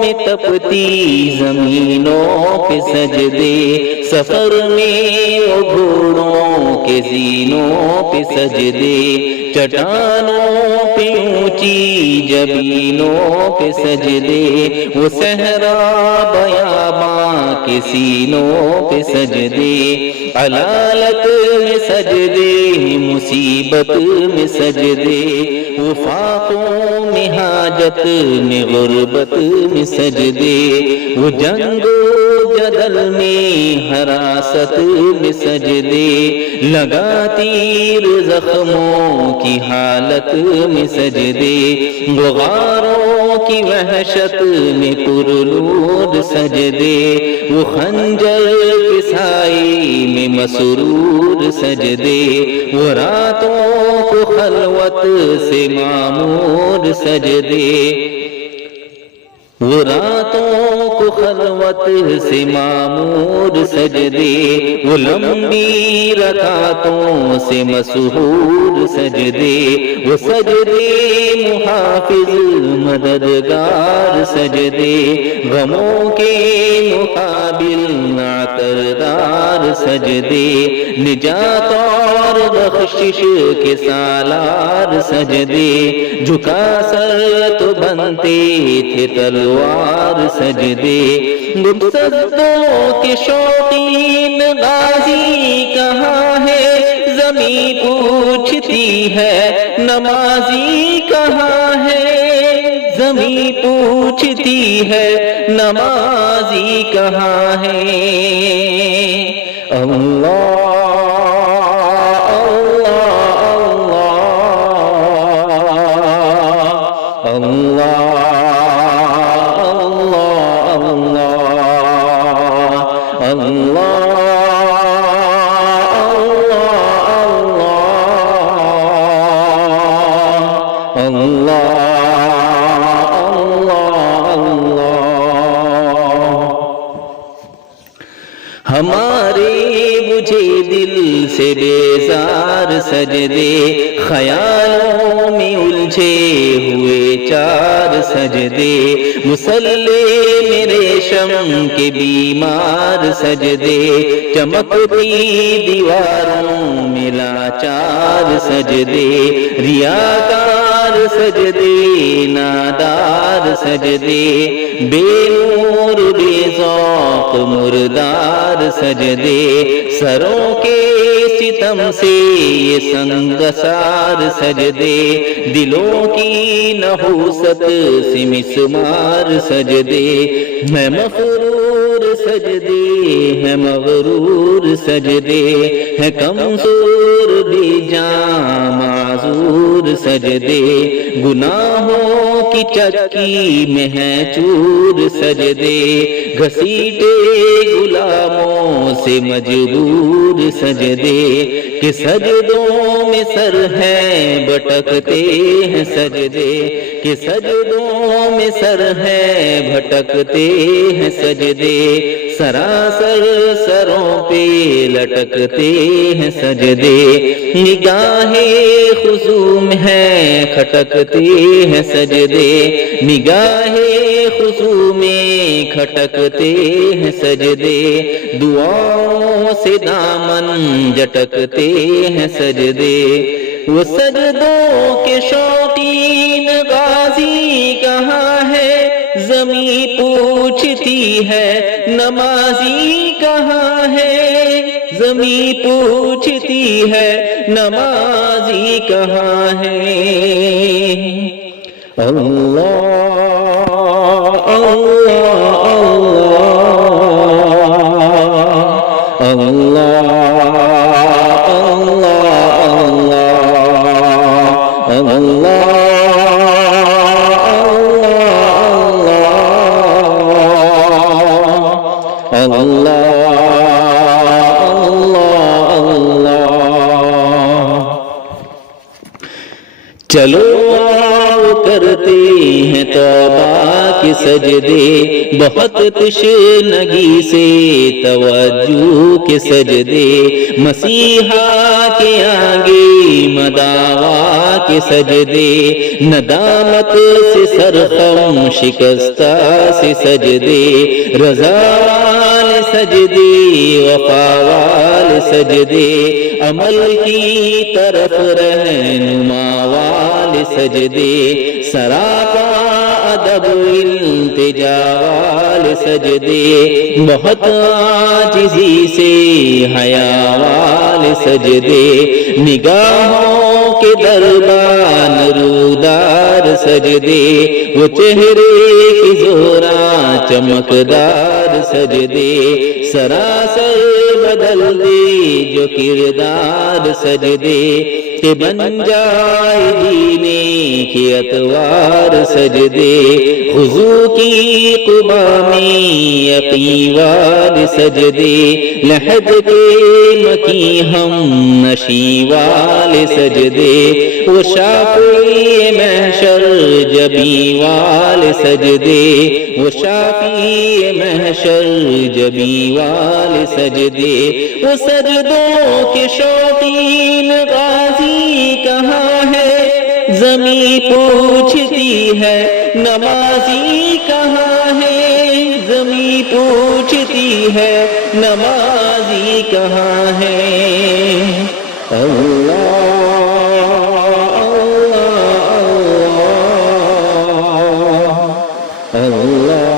میں تپتی زمینوں پہ سجدے، سفر میں وہ گھوڑوں کے زینوں پہ سجدے، چٹانوں پہ اونچی جبینوں پہ سجدے، وہ صحرا بیاباں کے سینوں پہ سجدے، علالت میں سجدے مصیبت میں سجدے، وفاقوں میں حاجت میں غربت میں سجدے، وہ جنگ و جدل میں حراست میں سجدے، لگا تیر زخموں کی حالت میں سجدے، غاروں کی وحشت میں پرلود سجدے، وہ خنجر کے سائے میں مسرور سجدے، وہ راتوں کو خلوت سے معمور سجدے، وہ راتوں کو خلوت سے معمور سجدے، وہ لمبی رکعتوں سے مسحور سجدے، وہ سجدے محافظ مددگار سجدے، غموں کے مقابل عطردار سجدے، نجات اور بخشش کے سالار سجدے، جھکا سر تو بنتے تھے تلوار سجدے، گمسدوں کے شوقین غازی کہاں ہے، زمین پوچھتی ہے نمازی کہاں ہے، زمین پوچھتی ہے نمازی کہاں ہے، اللہ ہمارے بجھے دل سے بیزار سجدے، خیالوں میں الجھے ہوئے چار سجدے، مصلی میں ریشم کے بیمار سجدے، چمکتی دیواروں میں لاچار سجدے، ریاکار سجدے نادار سجدے، بے نور بے ذوق مردار سجدے، سروں کے ستم سے یہ سنگسار سجدے، دلوں کی نحوست سے مسمار سجدے، ہے مغرور سجدے ہے مغرور سجدے، ہے کمزور بے جاں معذور سجدے، گناہوں کی چکی میں ہے چور سجدے، گھسیٹے غلاموں سے مجبور سجدے، کہ سجدوں میں سر ہے بھٹکتے ہیں سجدے، کہ سجدوں میں سر ہے بھٹکتے ہیں سجدے، سراسر سروں پہ لٹکتے ہیں سجدے، نگاہیں خصوم ہے کھٹکتے ہیں سجدے، نگاہیں خصوم میں کھٹکتے ہیں سجدے، دعاؤں سے دامن جھٹکتے ہیں سجدے، وہ سجدوں کے شوقین غازی کہاں ہے، زمین پوچھتی ہے نمازی کہاں ہے، زمین پوچھتی ہے نمازی کہاں ہے، اللہ اللہ اللہ اللہ اللہ چلو آؤ کرتے ہیں توبہ کے سجدے، بہت تشنگی سے توجہ کے سجدے، مسیحا کے آگے مداوا کے سجدے، ندامت سے سرخم شکستہ سے سجدے، رضا والے سجدے، وفا والے سجدے، عمل کی طرف رہنما والے سجدے، سراپا ادب التجا والے سجدے، بہت عاجزی سے حیا والے سجدے، نگاہوں کے دربان رودار سجدے، وہ چہرے کی زوراں چمکدار سجدے، سراسر بدل دے جو کردار سجدے، کہ بن جائے جینے کی اتوار سجدے، خضوع کی قبا میں یقینوار سجدے، لحد کے مکی ہم نشی والے سجدے، وہ شافعی محشر جبی والے سجدے، وہ شافعی محشر جبی والے سجدے، وہ سجدوں کے شوقین غازی کہاں ہے، زمیں پوچھتی ہے نمازی کہاں ہے، زمیں پوچھتی ہے نمازی کہاں ہے، اللہ اللہ اللہ